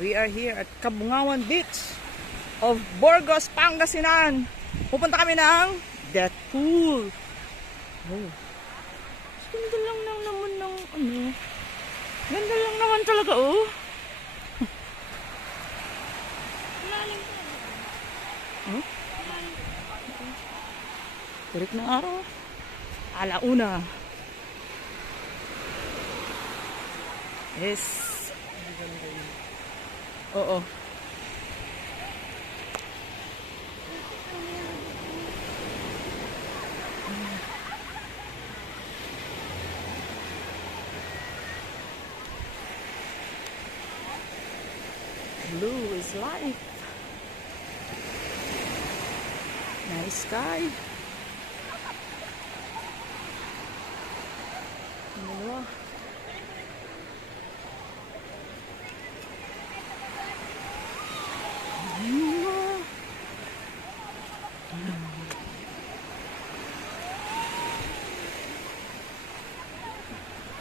We are here at Kabungawan Beach of Burgos, Pangasinan. Pupunta kami ng Death Pool. Oh. Ganda lang naman ng ano. Ganda lang naman talaga, oh. Huh? Tirik ng araw. Alauna. Yes. Oo. Blue is life. Nice sky. Dalawa.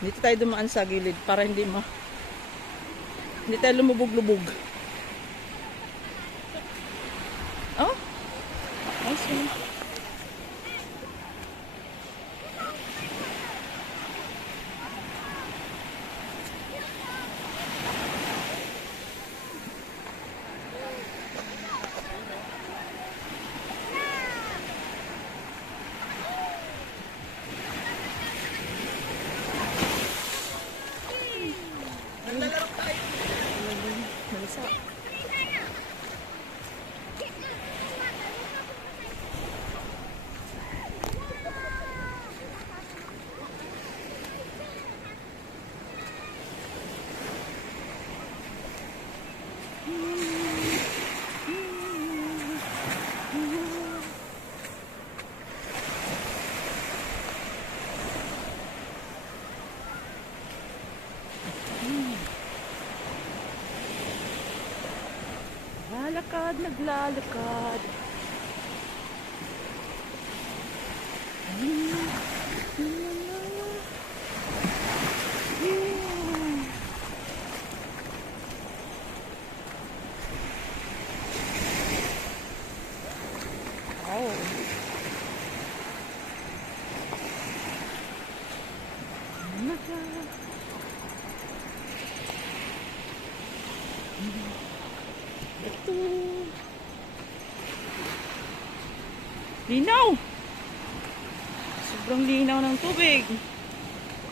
Dito tayo dumaan sa gilid para hindi tayo lumubog-lubog. Oh? Nice one. Naglalakad. Ito. Linaw. Sobrang linaw ng tubig.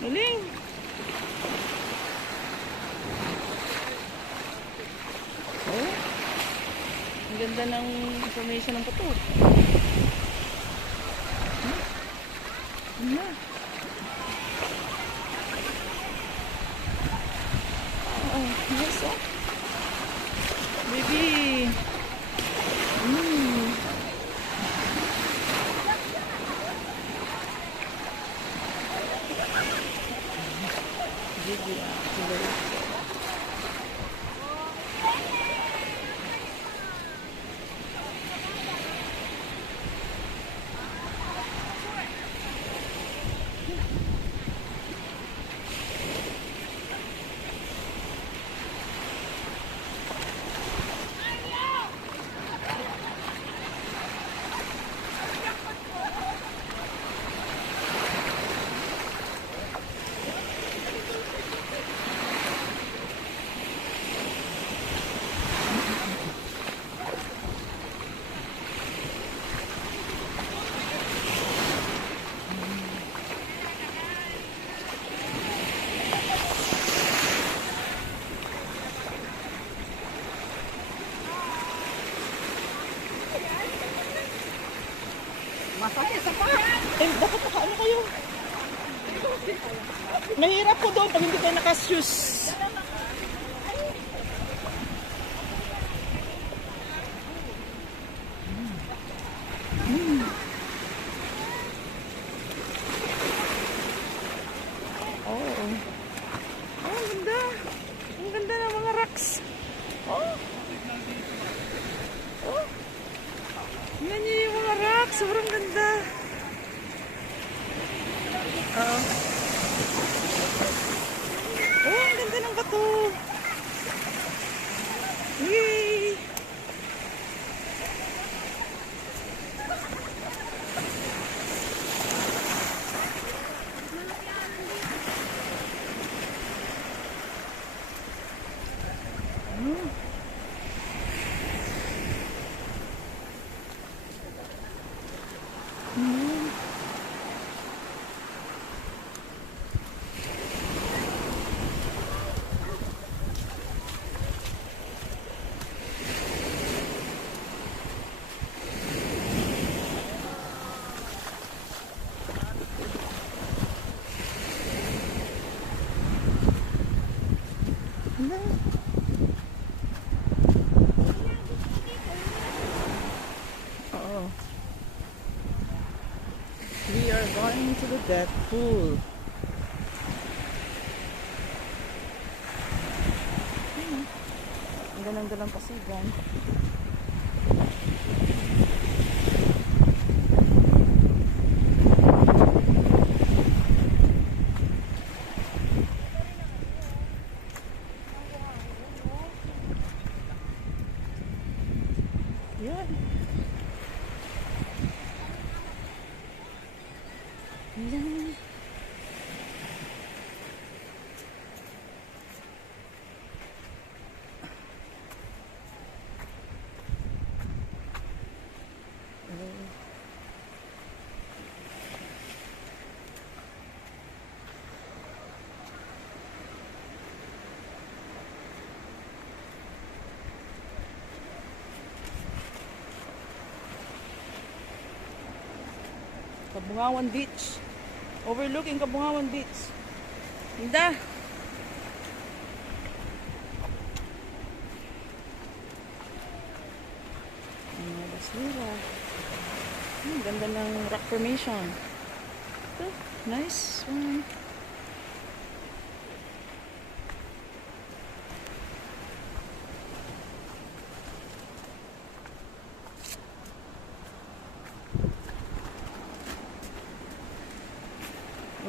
Galing. Oh. Ang ganda ng information ng pato. Ano? Nice, oh. Baby. Masakit sa pa. Dapat naka-ano kayo. Mahirap po doon pag hindi kayo naka-shoes. Oh. Ang ganda. Ang ganda ng mga rocks. Oh. Oh. Yan yung mga rocks. Sobrang ganda. Oh, ang ganda ng Yay! Oo. We are going to the death pool. Ang ganda ng pasigan. Yan. Yan. Kabungawan Beach. Overlooking Kabungawan Beach. Ganda. Mga basura. Ganda ng rock formation. Ito, nice one.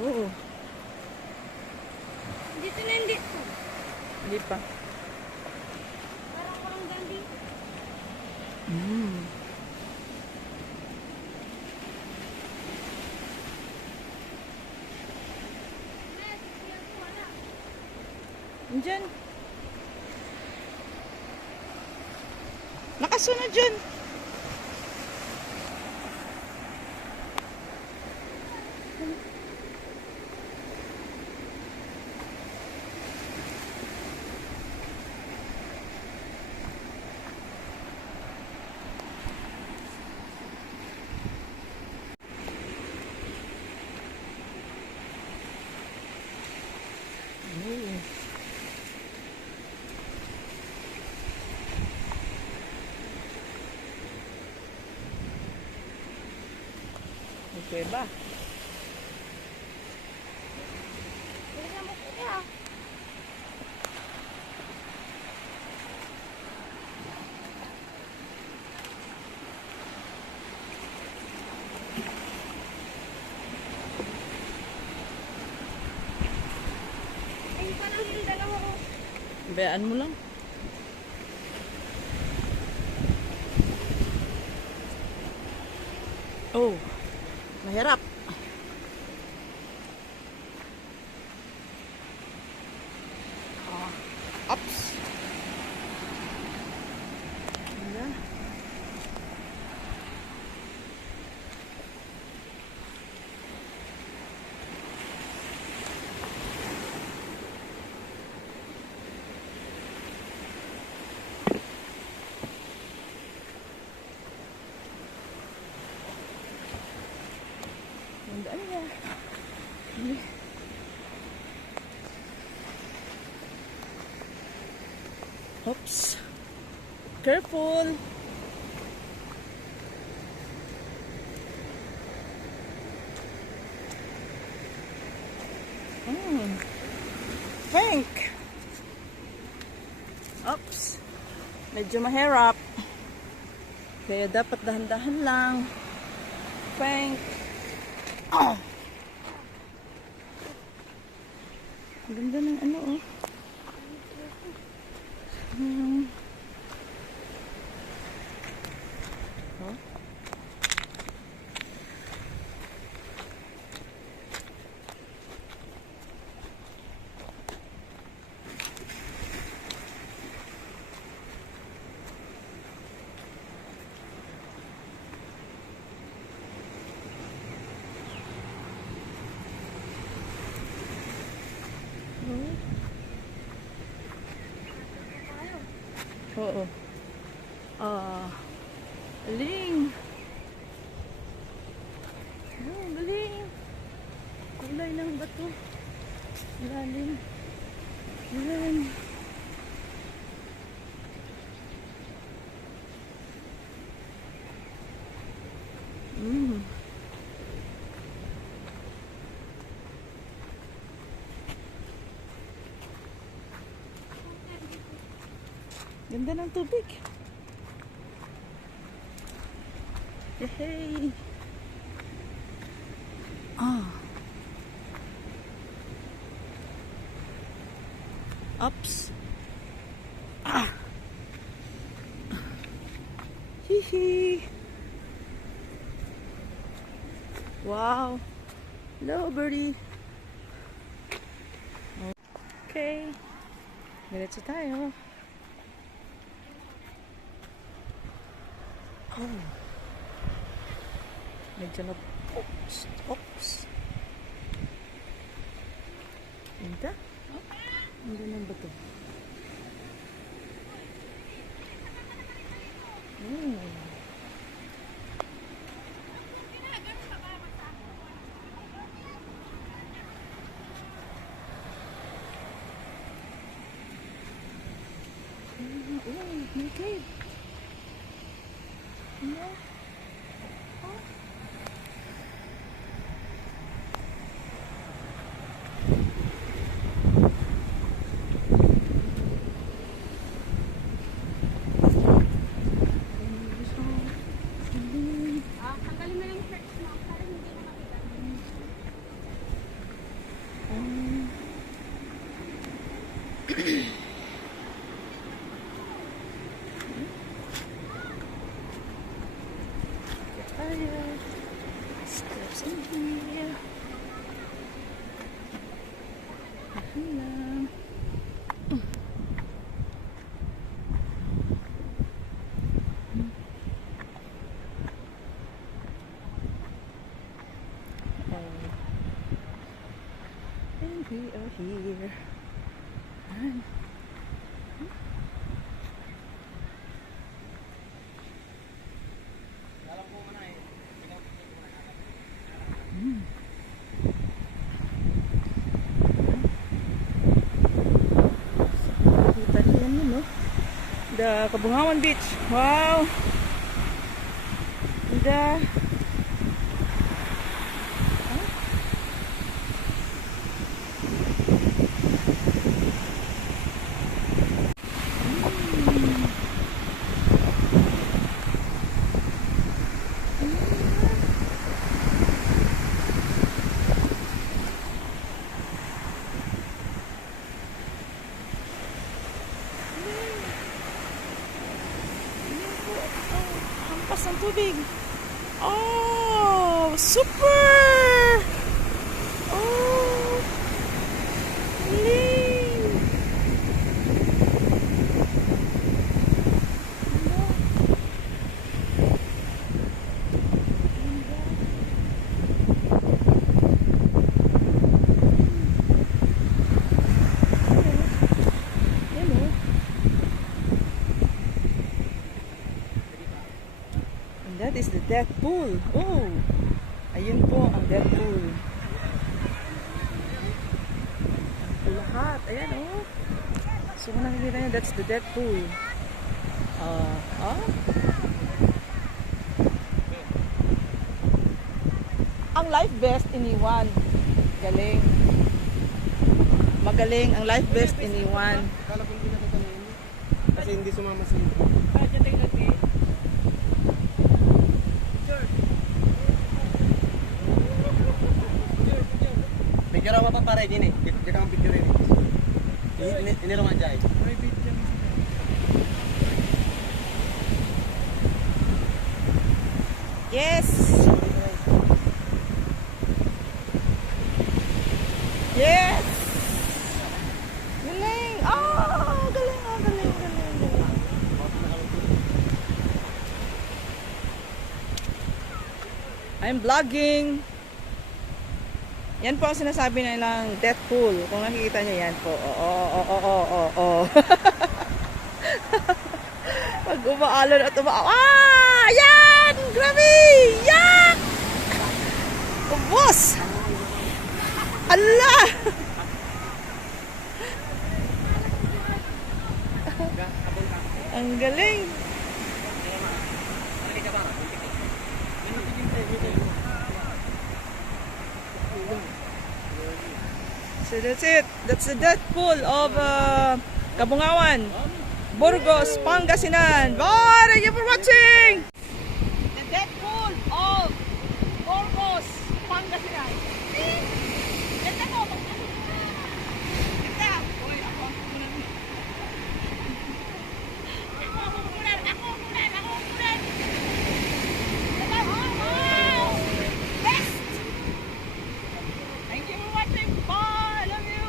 Oo. Dito na hindi to. Hindi pa. Parang walang gandi. Diyan. Nakasunod dyan. Okay ba? Tingnan mo kuya. Ay, parang yung dalawa ko. Bayaan mo lang. Oh, mahirap. Ups. Ayan. Gandaan niya. Oops. Careful. Pink. Oops. Medyo mahirap. Kaya dapat dahan-dahan lang. Pink. Oh. Ganda ng ano oh. Oo. Galing. Oh, galing. Kulay ng bato. Galing. Galing. Mm. Ganda ng tubig. Yay! Ah. Ups. Ah. Hihi. Wow. Hello, birdie. Okay. Diretso tayo. Oh. Medyo na... Oops. Oops. Ganda. Ganda ng bato. Oh, may cave. No. Oh. Tanggalin mo yung shirts mo para hindi na makita. Steps in here. Hello. And we are here. Kita niyo yan, no? The Kabungawan Beach. Wow! The hampas ng tubig. Oh, super! Oh, galing! Hello. And that is the death pool. Oh, ayun po ang death pool. Lahat, ayan oh. So kung nakikita nyo, that's the death pool. Ang life vest iniwan. Galing. Magaling ang life vest iniwan. Kala ko hindi natatanin kasi hindi sumama sa iyo. Picture apa pa pare gini? Kita ang picture ini. Ini romanjay. Yes. Yes. Galing. Oh, galing, oh, galing, galing, galing. I'm vlogging. Yan po ang sinasabi nilang death pool. Kung nakikita niyo yan po. Oo. umaalon at umaalon. Ah! Ayan! Grabe! Yak! Ubos! Ala! Ang galing! So that's it. That's the death pool of Kabungawan, Burgos, Pangasinan. Bye! Thank you for watching! The death pool of Burgos, Pangasinan. Ganda mo! Ganda! Uy, ako ang kukunan. Ako ang kukunan! Wow! Best! Thank you for watching! Bye! I love you!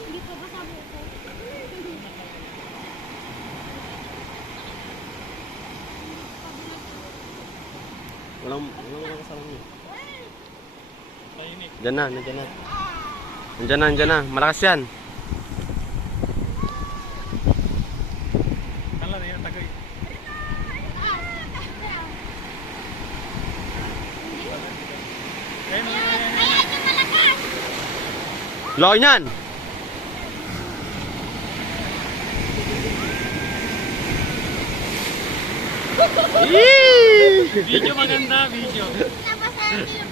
Hindi pa ba sabi ko? Walang kasama niyo. Diyan na, nandiyan na. Nandiyan na. Malakas yan. Ayan yung malakas! Laki niyan! Video maganda, video. Napasabi yung